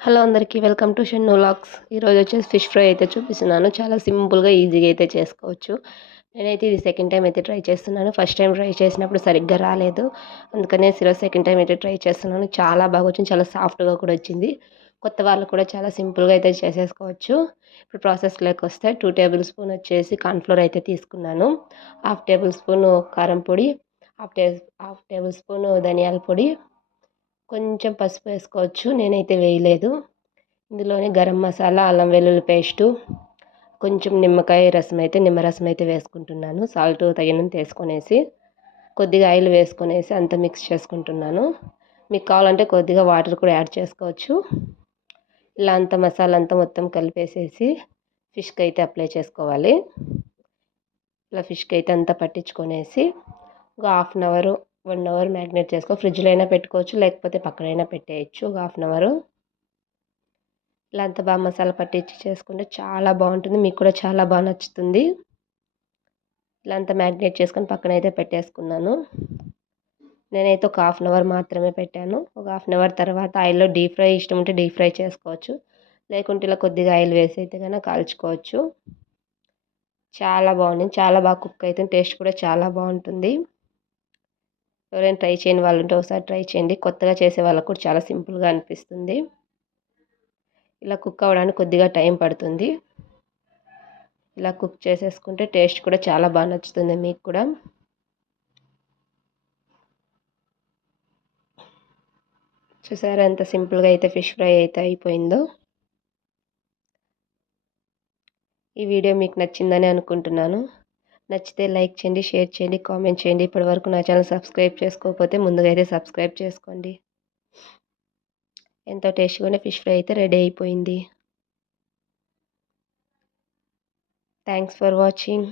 Hello అందరికీ welcome to Shannu lakhs ఈరోజు వచ్చేసి ఫిష్ ఫ్రై అయితే చూపిస్తున్నాను. చాలా సింపుల్గా ఈజీగా అయితే చేసుకోవచ్చు. నేనైతే ఇది సెకండ్ టైం అయితే ట్రై చేస్తున్నాను. ఫస్ట్ టైం ట్రై చేసినప్పుడు సరిగ్గా రాలేదు. అందుకనే ఈరోజు సెకండ్ టైం అయితే ట్రై చేస్తున్నాను. చాలా బాగా వచ్చింది. చాలా సాఫ్ట్గా కూడా వచ్చింది. కొత్త వాళ్ళు కూడా చాలా సింపుల్గా అయితే చేసేసుకోవచ్చు. ఇప్పుడు ప్రాసెస్లోకి వస్తే టూ టేబుల్ స్పూన్ వచ్చేసి కార్న్ఫ్లోర్ అయితే తీసుకున్నాను. హాఫ్ టేబుల్ స్పూన్ కారం పొడి హాఫ్ టే హాఫ్ టేబుల్ స్పూన్ ధనియాల పొడి కొంచెం పసుపు వేసుకోవచ్చు. నేనైతే వేయలేదు. ఇందులోనే గరం మసాలా అల్లం వెల్లుల్లి పేస్టు కొంచెం నిమ్మకాయ రసం అయితే నిమ్మరసం అయితే వేసుకుంటున్నాను. సాల్ట్ తగినంత వేసుకొనేసి కొద్దిగా ఆయిల్ వేసుకొనేసి అంతా మిక్స్ చేసుకుంటున్నాను. మీకు కావాలంటే కొద్దిగా వాటర్ కూడా యాడ్ చేసుకోవచ్చు. ఇలా అంత మసాలా అంతా మొత్తం కలిపేసేసి ఫిష్కి అయితే అప్లై చేసుకోవాలి. ఇలా ఫిష్కి అయితే అంతా పట్టించుకొనేసి ఒక half an hour one hour marinate చేసుకో. ఫ్రిడ్జ్లో అయినా పెట్టుకోవచ్చు లేకపోతే పక్కనైనా పెట్టేయచ్చు. ఒక హాఫ్ అన్ అవర్. ఇలా అంత బాగా మసాలా పట్టించి చేసుకుంటే చాలా బాగుంటుంది. మీకు కూడా చాలా బాగా నచ్చుతుంది. ఇలా అంతా మ్యాగ్నేట్ చేసుకొని పక్కన అయితే పెట్టేసుకున్నాను. నేనైతే ఒక హాఫ్ అన్ అవర్ మాత్రమే పెట్టాను. ఒక హాఫ్ అన్ అవర్ తర్వాత ఆయిల్లో డీప్ ఫ్రై ఇష్టం ఉంటే డీప్ ఫ్రై చేసుకోవచ్చు. లేకుంటే ఇలా కొద్దిగా ఆయిల్ వేసి అయితే కనుక కాల్చుకోవచ్చు. చాలా బాగుంది. చాలా బాగా కుక్ అయితే టేస్ట్ కూడా చాలా బాగుంటుంది. ఎవరైనా ట్రై చేయని వాళ్ళు ఉంటే ఒకసారి ట్రై చేయండి. కొత్తగా చేసే వాళ్ళకు కూడా చాలా సింపుల్గా అనిపిస్తుంది. ఇలా కుక్ అవ్వడానికి కొద్దిగా టైం పడుతుంది. ఇలా కుక్ చేసేసుకుంటే టేస్ట్ కూడా చాలా బాగా నచ్చుతుంది మీకు కూడా. చూసారా ఎంత సింపుల్గా అయితే ఫిష్ ఫ్రై అయితే అయిపోయిందో. ఈ వీడియో మీకు నచ్చిందని అనుకుంటున్నాను. నచ్చితే లైక్ చేయండి షేర్ చేయండి కామెంట్ చేయండి. ఇప్పటివరకు నా ఛానల్ సబ్స్క్రైబ్ చేసుకోకపోతే ముందుగా అయితే సబ్స్క్రైబ్ చేసుకోండి. ఎంతో టేస్టీగా ఫిష్ ఫ్రై అయితే రెడీ అయిపోయింది. Thanks for watching.